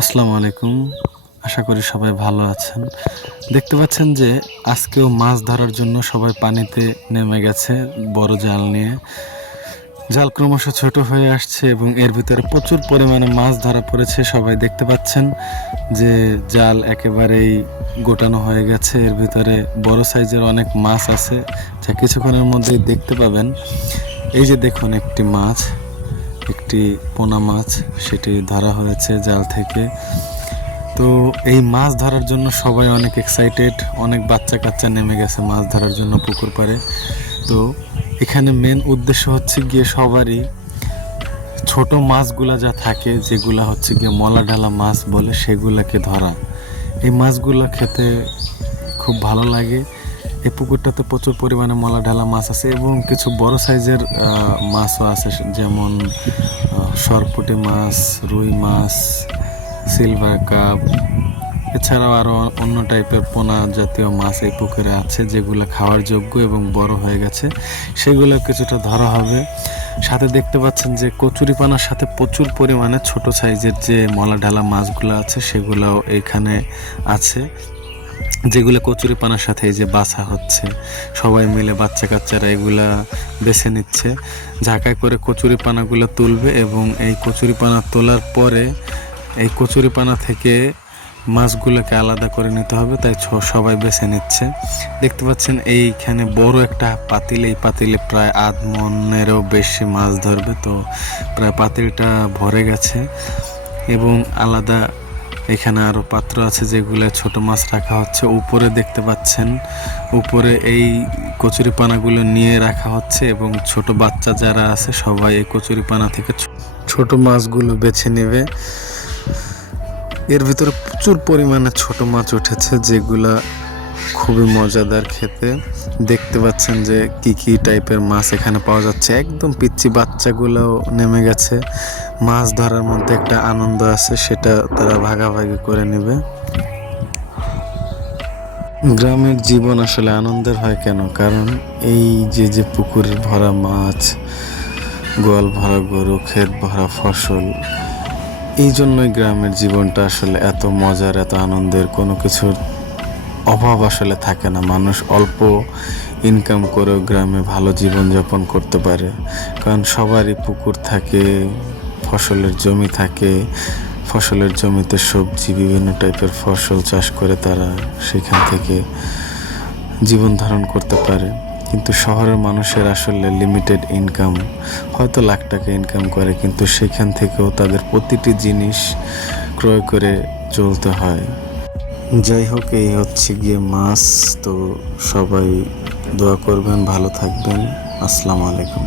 আসসালামু আলাইকুম। আশা করি সবাই ভালো আছেন। দেখতে পাচ্ছেন যে আজকেও মাছ ধরার জন্য সবাই পানিতে নেমে গেছে বড় জাল নিয়ে। জাল ক্রমশ ছোট হয়ে আসছে এবং এর ভিতরে প্রচুর পরিমাণে মাছ ধরা পড়েছে। সবাই দেখতে পাচ্ছেন যে জাল একেবারেই গোটানো হয়ে গেছে। এর ভিতরে বড় সাইজের অনেক মাছ আছে, যা কিছুক্ষণের মধ্যেই দেখতে পাবেন। এই যে দেখুন একটি মাছ। একটি পোনা মাছ সেটি ধরা হয়েছে জাল থেকে। তো এই মাছ ধরার জন্য সবাই অনেক এক্সাইটেড অনেক বাচ্চা কাচ্চা নেমে গেছে মাছ ধরার জন্য পুকুর পাড়ে। তো এখানে মেন উদ্দেশ্য হচ্ছে গিয়ে সবারই ছোট মাছগুলা যা থাকে, যেগুলা হচ্ছে গিয়ে মলা ঢালা মাছ বলে সেগুলাকে ধরা। এই মাছগুলো খেতে খুব ভালো লাগে। এই পুকুরটাতে প্রচুর পরিমাণে মলা ঢালা মাছ আছে এবং কিছু বড় সাইজের মাছও আছে, যেমন সরপুঁটি মাছ, রুই মাছ, সিলভার কাপ, এছাড়াও আরও অন্য টাইপের পোনা জাতীয় মাছ এই পুকুরে আছে, যেগুলো খাওয়ার যোগ্য এবং বড় হয়ে গেছে। সেগুলো কিছুটা ধরা হবে। সাথে দেখতে পাচ্ছেন যে কচুরিপানার সাথে প্রচুর পরিমাণে ছোট সাইজের যে মলা ঢালা মাছগুলো আছে, সেগুলোও এইখানে আছে। যেগুলো কচুরিপানার সাথে এই যে বাছা হচ্ছে, সবাই মিলে বাচ্চা কাচ্চারা এগুলা বেছে নিচ্ছে। ঝাঁকায় করে কচুরিপানাগুলো তুলবে এবং এই কচুরিপানা তোলার পরে এই কচুরিপানা থেকে মাছগুলোকে আলাদা করে নিতে হবে, তাই সবাই বেছে নিচ্ছে। দেখতে পাচ্ছেন এইখানে বড় একটা পাতিল, এই পাতিলে প্রায় আধ মনেরও বেশি মাছ ধরবে, তো প্রায় পাতিলটা ভরে গেছে। এবং আলাদা এখানে আরও পাত্র আছে যেগুলো ছোট মাছ রাখা হচ্ছে। উপরে দেখতে পাচ্ছেন, উপরে এই কচুরিপানাগুলো নিয়ে রাখা হচ্ছে এবং ছোট বাচ্চা যারা আছে সবাই এই কচুরিপানা থেকে ছোট মাছগুলো বেছে নেবে। এর ভিতরে প্রচুর পরিমাণে ছোট মাছ উঠেছে যেগুলা খুবই মজাদার খেতে। দেখতে পাচ্ছেন যে কি কি টাইপের মাছ এখানে পাওয়া যাচ্ছে। একদম পিচ্ছি বাচ্চাগুলোও নেমে গেছে। মাছ ধরার মধ্যে একটা আনন্দ আছে, সেটা তারা ভাগাভাগি করে নেবে। গ্রামের জীবন আসলে আনন্দের হয় কেন? কারণ এই যে যে পুকুরে ভরা মাছ, গোয়াল ভরা গরু, ক্ষেত ভরা ফসল, এই জন্যই গ্রামের জীবনটা আসলে এত মজার, এত আনন্দের। কোনো কিছুর অভাব আসলে থাকে না। মানুষ অল্প ইনকাম করেও গ্রামে ভালো জীবনযাপন করতে পারে। কারণ সবারই পুকুর থাকে, ফসলের জমি থাকে, ফসলের জমিতে সবজি, বিভিন্ন টাইপের ফসল চাষ করে তারা সেখান থেকে জীবন ধারণ করতে পারে। কিন্তু শহরের মানুষের আসলে লিমিটেড ইনকাম হয়তো লাখ টাকা ইনকাম করে, কিন্তু সেখান থেকেও তাদের প্রতিটি জিনিস ক্রয় করে চলতে হয়। যাই হোক এই হচ্ছে গিয়ে মাছ তো সবাই দোয়া করবেন ভালো থাকবেন। আসসালামু আলাইকুম।